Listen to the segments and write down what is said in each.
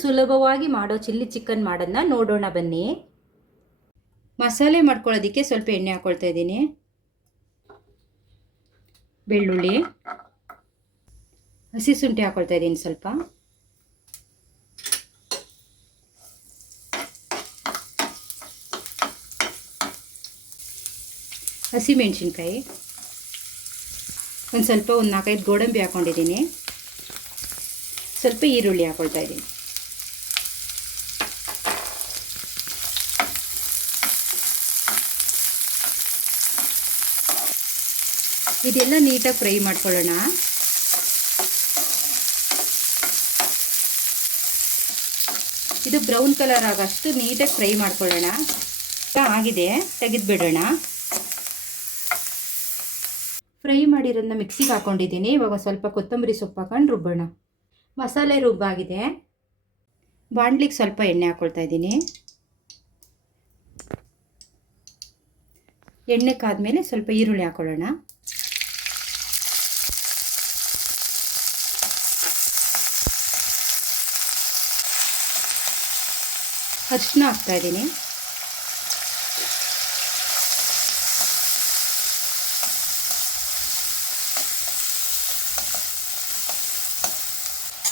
ಸುಲಭವಾಗಿ ಮಾಡೋ chilli chicken ಮಾಡೋದನ್ನ ನೋಡೋಣ ಬನ್ನಿ. ಮಸಾಲೆ ಮಾಡ್ಕೊಳ್ಳೋದಕ್ಕೆ ಸ್ವಲ್ಪ ಎಣ್ಣೆ ಹಾಕ್ಕೊಳ್ತಾ ಇದ್ದೀನಿ. ಬೆಳ್ಳುಳ್ಳಿ, ಹಸಿ ಶುಂಠಿ ಹಾಕ್ಕೊಳ್ತಾ ಇದ್ದೀನಿ ಸ್ವಲ್ಪ. ಹಸಿ ಮೆಣಸಿನ್ಕಾಯಿ, ಒಂದು 4-5 ಗೋಡಂಬಿ ಹಾಕ್ಕೊಂಡಿದ್ದೀನಿ. ಸ್ವಲ್ಪ ಈರುಳ್ಳಿ ಹಾಕ್ಕೊಳ್ತಾ ಇದ್ದೀನಿ. ಇದೆಲ್ಲ ನೀಟಾಗಿ ಫ್ರೈ ಮಾಡ್ಕೊಳ್ಳೋಣ. ಇದು ಬ್ರೌನ್ ಕಲರ್ ಆಗೋಷ್ಟು ನೀಟಾಗಿ ಫ್ರೈ ಮಾಡ್ಕೊಳ್ಳೋಣ. ಆಗಿದೆ, ತೆಗೆದುಬಿಡೋಣ. ಫ್ರೈ ಮಾಡಿರೋದನ್ನ ಮಿಕ್ಸಿಗೆ ಹಾಕ್ಕೊಂಡಿದ್ದೀನಿ. ಇವಾಗ ಸ್ವಲ್ಪ ಕೊತ್ತಂಬರಿ ಸೊಪ್ಪು ಹಾಕೊಂಡು ರುಬ್ಬೋಣ. ಮಸಾಲೆ ರುಬ್ಬಾಗಿದೆ. ಬಾಣಲಿಗೆ ಸ್ವಲ್ಪ ಎಣ್ಣೆ ಹಾಕ್ಕೊಳ್ತಾ ಇದ್ದೀನಿ. ಎಣ್ಣೆ ಕಾದ್ಮೇಲೆ ಸ್ವಲ್ಪ ಈರುಳ್ಳಿ ಹಾಕ್ಕೊಳ್ಳೋಣ. ಅರಿಶಿನ ಹಾಕ್ತಾ ಇದ್ದೀನಿ.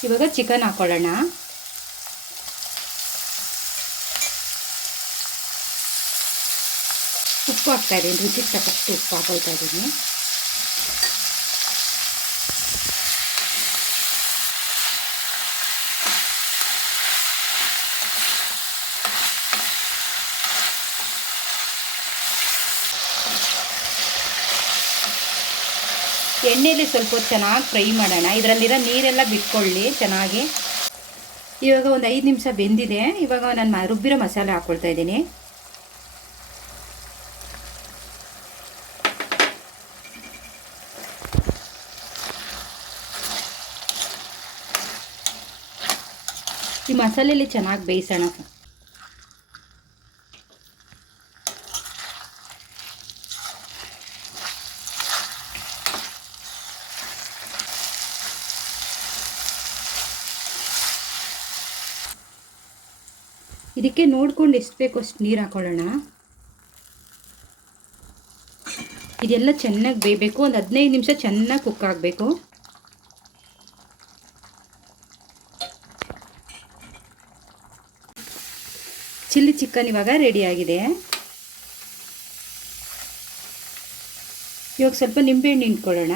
ಇವಾಗ ಚಿಕನ್ ಹಾಕ್ಕೊಳ್ಳೋಣ. ಉಪ್ಪು ಹಾಕ್ತಾ ಇದ್ದೀನಿ. ರುಚಿಗೆ ತಕ್ಕಷ್ಟು ಉಪ್ಪು ಹಾಕ್ಕೊಳ್ತಾ ಇದ್ದೀನಿ. ಎಣ್ಣೆಯಲ್ಲಿ ಸ್ವಲ್ಪ ಚೆನ್ನಾಗಿ ಫ್ರೈ ಮಾಡೋಣ. ಇದರಲ್ಲಿರೋ ನೀರೆಲ್ಲ ಬಿಟ್ಕೊಳ್ಳಿ ಚೆನ್ನಾಗಿ. ಇವಾಗ ಒಂದು 5 ನಿಮಿಷ ಬೆಂದಿದೆ. ಇವಾಗ ನಾನು ರುಬ್ಬಿರೋ ಮಸಾಲೆ ಹಾಕ್ಕೊಳ್ತಾ ಇದ್ದೀನಿ. ಈ ಮಸಾಲೆಯಲ್ಲಿ ಚೆನ್ನಾಗಿ ಬೇಯಿಸೋಣ. ಇದಕ್ಕೆ ನೋಡ್ಕೊಂಡು ಎಷ್ಟು ಬೇಕೋ ಅಷ್ಟು ನೀರು ಹಾಕೊಳ್ಳೋಣ. ಇದೆಲ್ಲ ಚೆನ್ನಾಗಿ ಬೇಯಬೇಕು. ಒಂದು 15 ನಿಮಿಷ ಚೆನ್ನಾಗಿ ಕುಕ್ ಆಗಬೇಕು. ಚಿಲ್ಲಿ ಚಿಕನ್ ಇವಾಗ ರೆಡಿಯಾಗಿದೆ. ಇವಾಗ ಸ್ವಲ್ಪ ನಿಂಬೆಹಣ್ಣು ಹಿಂಡ್ಕೊಳ್ಳೋಣ.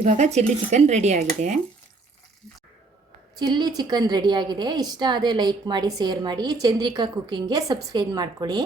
ಇವಾಗ ಚಿಲ್ಲಿ ಚಿಕನ್ ರೆಡಿಯಾಗಿದೆ. ಚಿಲ್ಲಿ ಚಿಕನ್ ರೆಡಿಯಾಗಿದೆ. ಇಷ್ಟ ಆದರೆ ಲೈಕ್ ಮಾಡಿ, ಶೇರ್ ಮಾಡಿ. ಚಂದ್ರಿಕಾ ಕುಕ್ಕಿಂಗ್ಗೆ ಸಬ್ಸ್ಕ್ರೈಬ್ ಮಾಡ್ಕೊಳ್ಳಿ.